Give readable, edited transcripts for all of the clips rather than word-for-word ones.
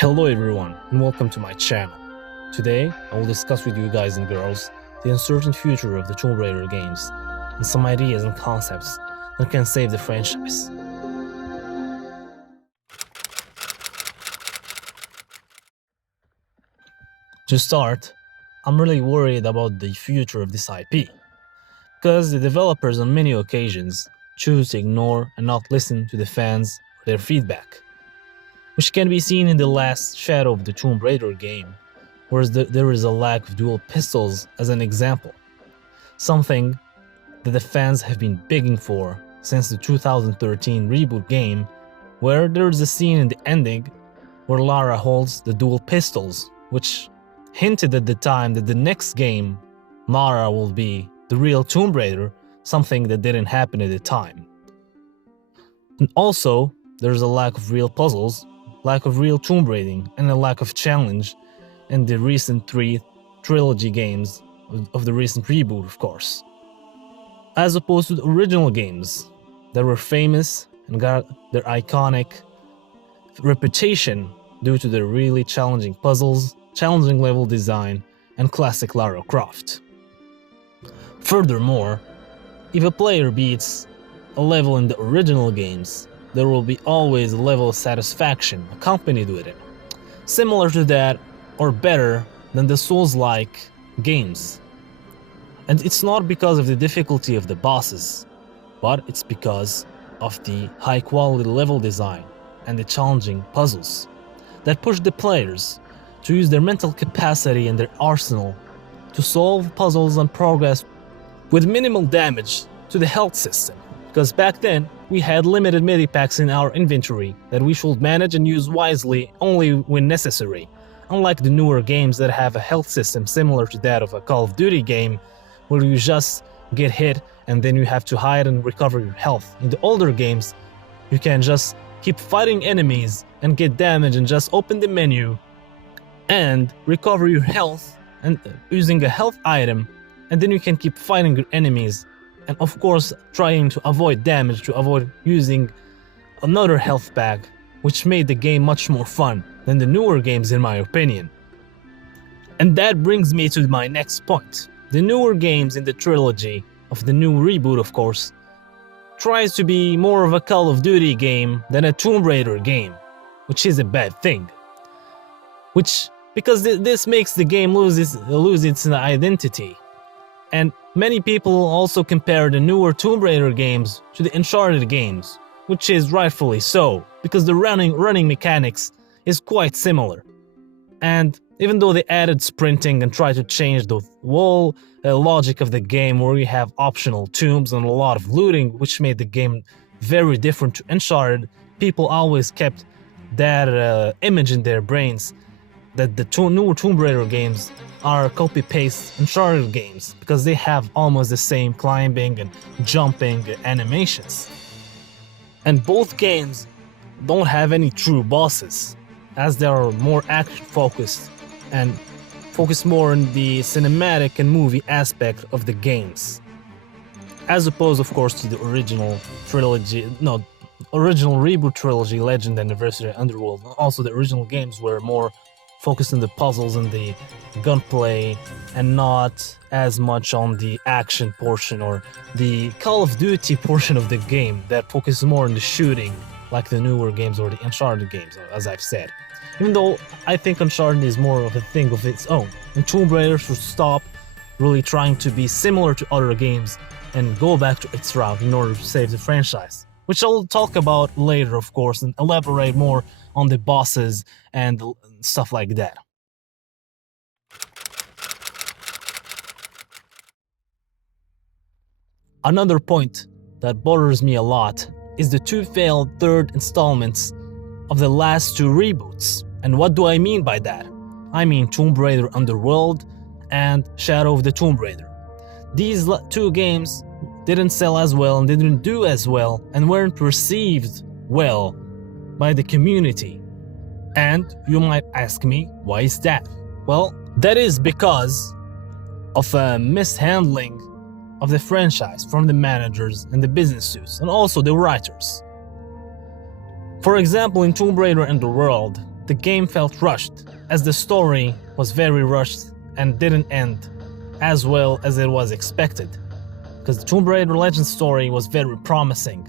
Hello everyone and welcome to my channel. Today I will discuss with you guys and girls the uncertain future of the Tomb Raider games and some ideas and concepts that can save the franchise. To start, I'm really worried about the future of this IP, because the developers on many occasions choose to ignore and not listen to the fans or their feedback, which can be seen in the last Shadow of the Tomb Raider game, where there is a lack of dual pistols as an example, something that the fans have been begging for since the 2013 reboot game, where there is a scene in the ending where Lara holds the dual pistols, which hinted at the time that the next game Lara will be the real Tomb Raider, something that didn't happen at the time. And also, there's a lack of real puzzles, lack of real tomb raiding, and a lack of challenge in the recent 3 trilogy games of the recent reboot, of course. As opposed to the original games that were famous and got their iconic reputation due to their really challenging puzzles, challenging level design, and classic Lara Croft. Furthermore, if a player beats a level in the original games, there will be always a level of satisfaction accompanied with it, similar to that or better than the Souls-like games. And it's not because of the difficulty of the bosses, but it's because of the high-quality level design and the challenging puzzles that push the players to use their mental capacity and their arsenal to solve puzzles and progress with minimal damage to the health system. Because back then, we had limited medipacks in our inventory that we should manage and use wisely only when necessary, unlike the newer games that have a health system similar to that of a Call of Duty game, where you just get hit and then you have to hide and recover your health. In the older games, you can just keep fighting enemies and get damage and just open the menu and recover your health and using a health item, and then you can keep fighting your enemies, and of course trying to avoid damage, to avoid using another health pack, which made the game much more fun than the newer games in my opinion. And that brings me to my next point. The newer games in the trilogy of the new reboot, of course, tries to be more of a Call of Duty game than a Tomb Raider game, which is a bad thing. Because this makes the game lose its identity. And many people also compare the newer Tomb Raider games to the Uncharted games, which is rightfully so, because the running mechanics is quite similar. And even though they added sprinting and tried to change the whole logic of the game, where you have optional tombs and a lot of looting, which made the game very different to Uncharted, people always kept that image in their brains that the newer Tomb Raider games are copy-paste Uncharted games, because they have almost the same climbing and jumping animations. And both games don't have any true bosses, as they are more action-focused and focus more on the cinematic and movie aspect of the games. As opposed, of course, to the original reboot trilogy, Legend, Anniversary, Underworld. Also, the original games were more focused on the puzzles and the gunplay, and not as much on the action portion or the Call of Duty portion of the game that focuses more on the shooting, like the newer games or the Uncharted games, as I've said. Even though I think Uncharted is more of a thing of its own, and Tomb Raider should stop really trying to be similar to other games and go back to its route in order to save the franchise, which I'll talk about later, of course, and elaborate more on the bosses and stuff like that. Another point that bothers me a lot is the 2 failed third installments of the last 2 reboots. And what do I mean by that? I mean Tomb Raider Underworld and Shadow of the Tomb Raider. These 2 games didn't sell as well and didn't do as well and weren't perceived well by the community. And you might ask me, why is that? Well, that is because of a mishandling of the franchise from the managers and the business suits, and also the writers. For example, in Tomb Raider Underworld, the game felt rushed, as the story was very rushed and didn't end as well as it was expected, because the Tomb Raider Legends story was very promising.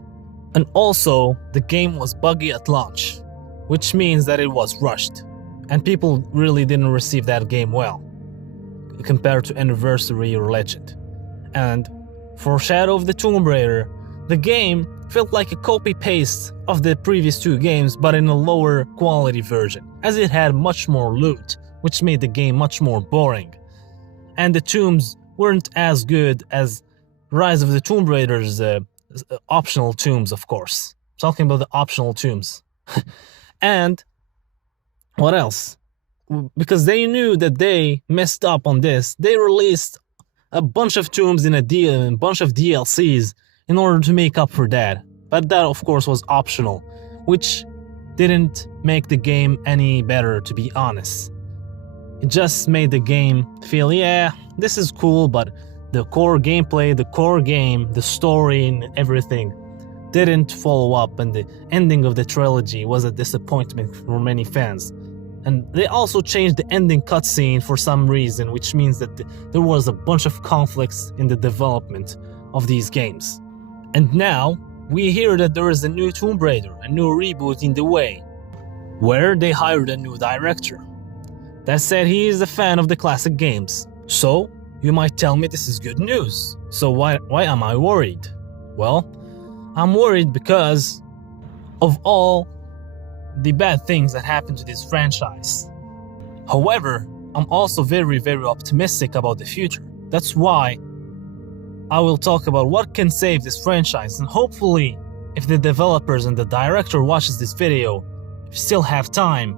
And also, the game was buggy at launch, which means that it was rushed, and people really didn't receive that game well, compared to Anniversary or Legend. And for Shadow of the Tomb Raider, the game felt like a copy-paste of the previous two games, but in a lower quality version, as it had much more loot, which made the game much more boring. And the tombs weren't as good as Rise of the Tomb Raider's optional tombs, of course. Talking about the optional tombs. And what else? Because they knew that they messed up on this, they released a bunch of tombs in a bunch of DLCs in order to make up for that. But that, of course, was optional, which didn't make the game any better, to be honest. It just made the game feel, yeah, this is cool, but the core gameplay, the core game, the story and everything didn't follow up, and the ending of the trilogy was a disappointment for many fans. And they also changed the ending cutscene for some reason, which means that there was a bunch of conflicts in the development of these games. And now, we hear that there is a new Tomb Raider, a new reboot in the way, where they hired a new director that said he is a fan of the classic games. So, you might tell me this is good news. So why am I worried? Well, I'm worried because of all the bad things that happened to this franchise. However, I'm also very, very optimistic about the future. That's why I will talk about what can save this franchise, and hopefully, if the developers and the director watches this video, if you still have time,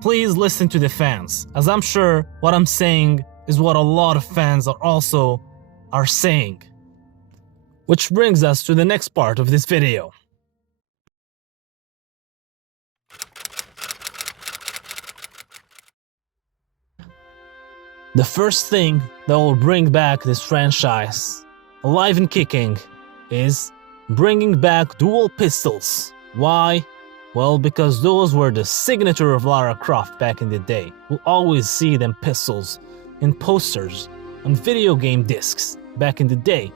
please listen to the fans, as I'm sure what I'm saying is what a lot of fans are saying. Which brings us to the next part of this video. The first thing that will bring back this franchise alive and kicking is bringing back dual pistols. Why? Well, because those were the signature of Lara Croft back in the day. We'll always see them pistols in posters, on video game discs back in the day.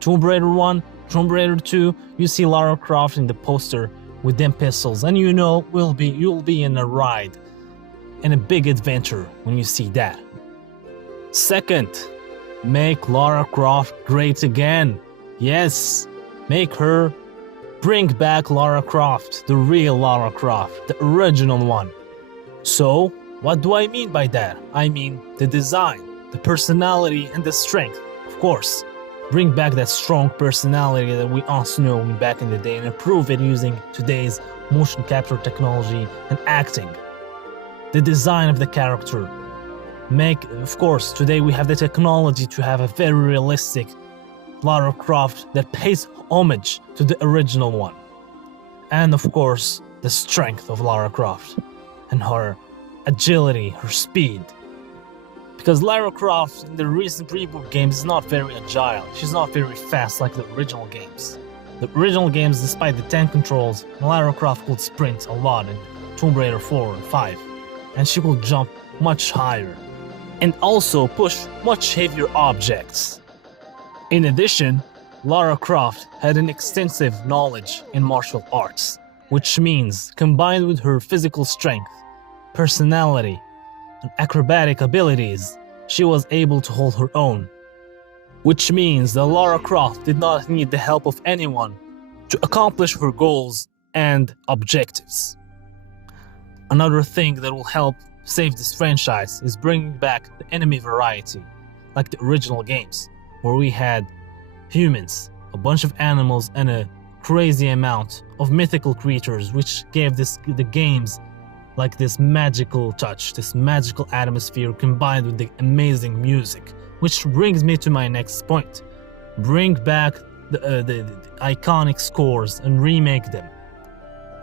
Tomb Raider 1, Tomb Raider 2, you see Lara Croft in the poster with them pistols, and you know you'll be in a ride, in a big adventure when you see that. Second, make Lara Croft great again. Yes, bring back Lara Croft, the real Lara Croft, the original one. So, what do I mean by that? I mean the design, the personality, and the strength. Of course, bring back that strong personality that we also know back in the day and improve it using today's motion capture technology and acting. The design of the character. Of course, today we have the technology to have a very realistic Lara Croft that pays homage to the original one. And of course, the strength of Lara Croft and her agility, her speed. Because Lara Croft in the recent reboot games is not very agile. She's not very fast like the original games. The original games, despite the tank controls, Lara Croft could sprint a lot in Tomb Raider 4 and 5. And she could jump much higher. And also push much heavier objects. In addition, Lara Croft had an extensive knowledge in martial arts, which means, combined with her physical strength, personality, and acrobatic abilities, she was able to hold her own. Which means that Lara Croft did not need the help of anyone to accomplish her goals and objectives. Another thing that will help save this franchise is bringing back the enemy variety, like the original games, where we had humans, a bunch of animals, and a crazy amount of mythical creatures, which gave the games like this magical touch, this magical atmosphere combined with the amazing music. Which brings me to my next point. Bring back the iconic scores and remake them.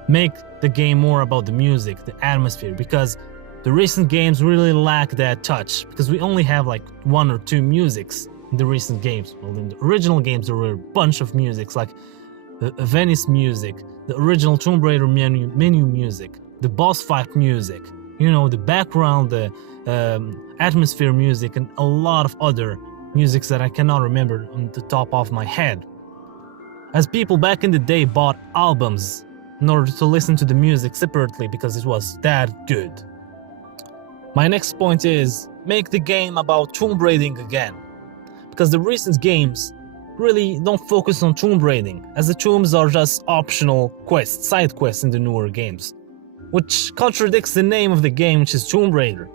Make the game more about the music, the atmosphere, because the recent games really lack that touch, because we only have like 1 or 2 musics in the recent games. Well, in the original games there were a bunch of musics, like the Venice music, the original Tomb Raider menu music, the boss fight music, the background, the atmosphere music, and a lot of other musics that I cannot remember on the top of my head. As people back in the day bought albums in order to listen to the music separately because it was that good. My next point is, make the game about tomb raiding again. Because the recent games really don't focus on tomb raiding, as the tombs are just optional quests, side quests in the newer games, which contradicts the name of the game, which is Tomb Raider.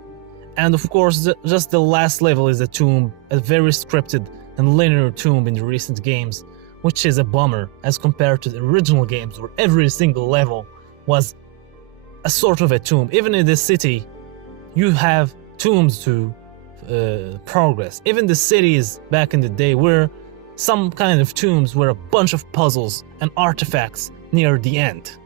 And of course, just the last level is a tomb, a very scripted and linear tomb in the recent games, which is a bummer as compared to the original games where every single level was a sort of a tomb. Even in the city, you have tombs to progress. Even the cities back in the day were some kind of tombs were a bunch of puzzles and artifacts near the end.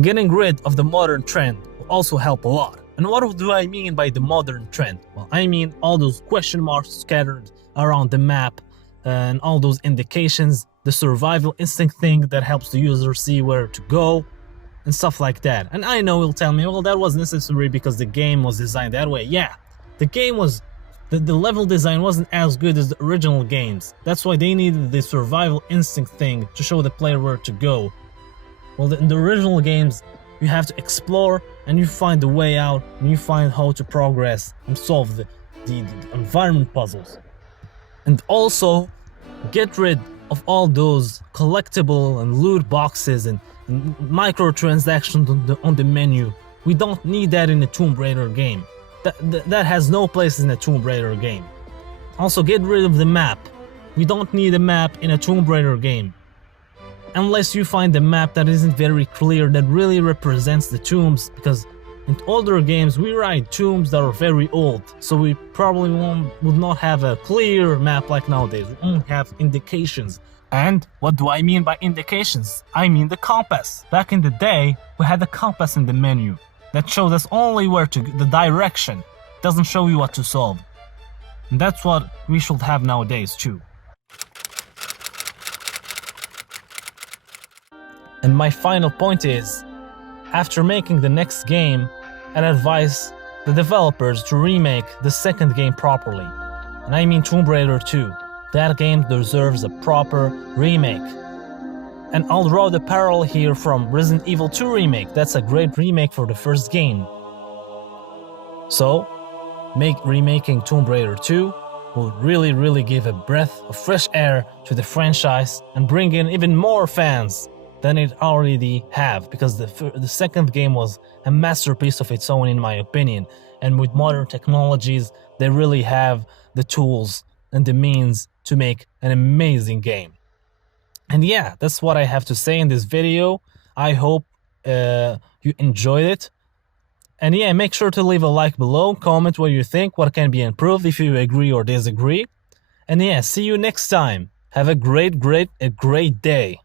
Getting rid of the modern trend will also help a lot. And what do I mean by the modern trend? Well, I mean all those question marks scattered around the map and all those indications, the survival instinct thing that helps the user see where to go and stuff like that. And I know you'll tell me, well, that was necessary because the game was designed that way. Yeah, the game was, the level design wasn't as good as the original games. That's why they needed the survival instinct thing to show the player where to go. Well, in the original games, you have to explore and you find the way out and you find how to progress and solve the environment puzzles. And also, get rid of all those collectible and loot boxes and microtransactions on the menu. We don't need that in a Tomb Raider game. That has no place in a Tomb Raider game. Also, get rid of the map. We don't need a map in a Tomb Raider game. Unless you find a map that isn't very clear, that really represents the tombs, because in older games we ride tombs that are very old, so we probably would not have a clear map like nowadays. We only have indications. And what do I mean by indications? I mean the compass. Back in the day, we had a compass in the menu that shows us only where to go, the direction. It doesn't show you what to solve. And that's what we should have nowadays too. And my final point is, after making the next game, I'd advise the developers to remake the second game properly. And I mean Tomb Raider 2. That game deserves a proper remake. And I'll draw the parallel here from Resident Evil 2 Remake. That's a great remake for the first game. So, remaking Tomb Raider 2 will really give a breath of fresh air to the franchise and bring in even more fans than it already have, because the second game was a masterpiece of its own in my opinion, and with modern technologies they really have the tools and the means to make an amazing game. And yeah, that's what I have to say in this video. I hope you enjoyed it. And yeah, make sure to leave a like below, comment what you think, what can be improved, if you agree or disagree. And yeah, see you next time. Have a great day.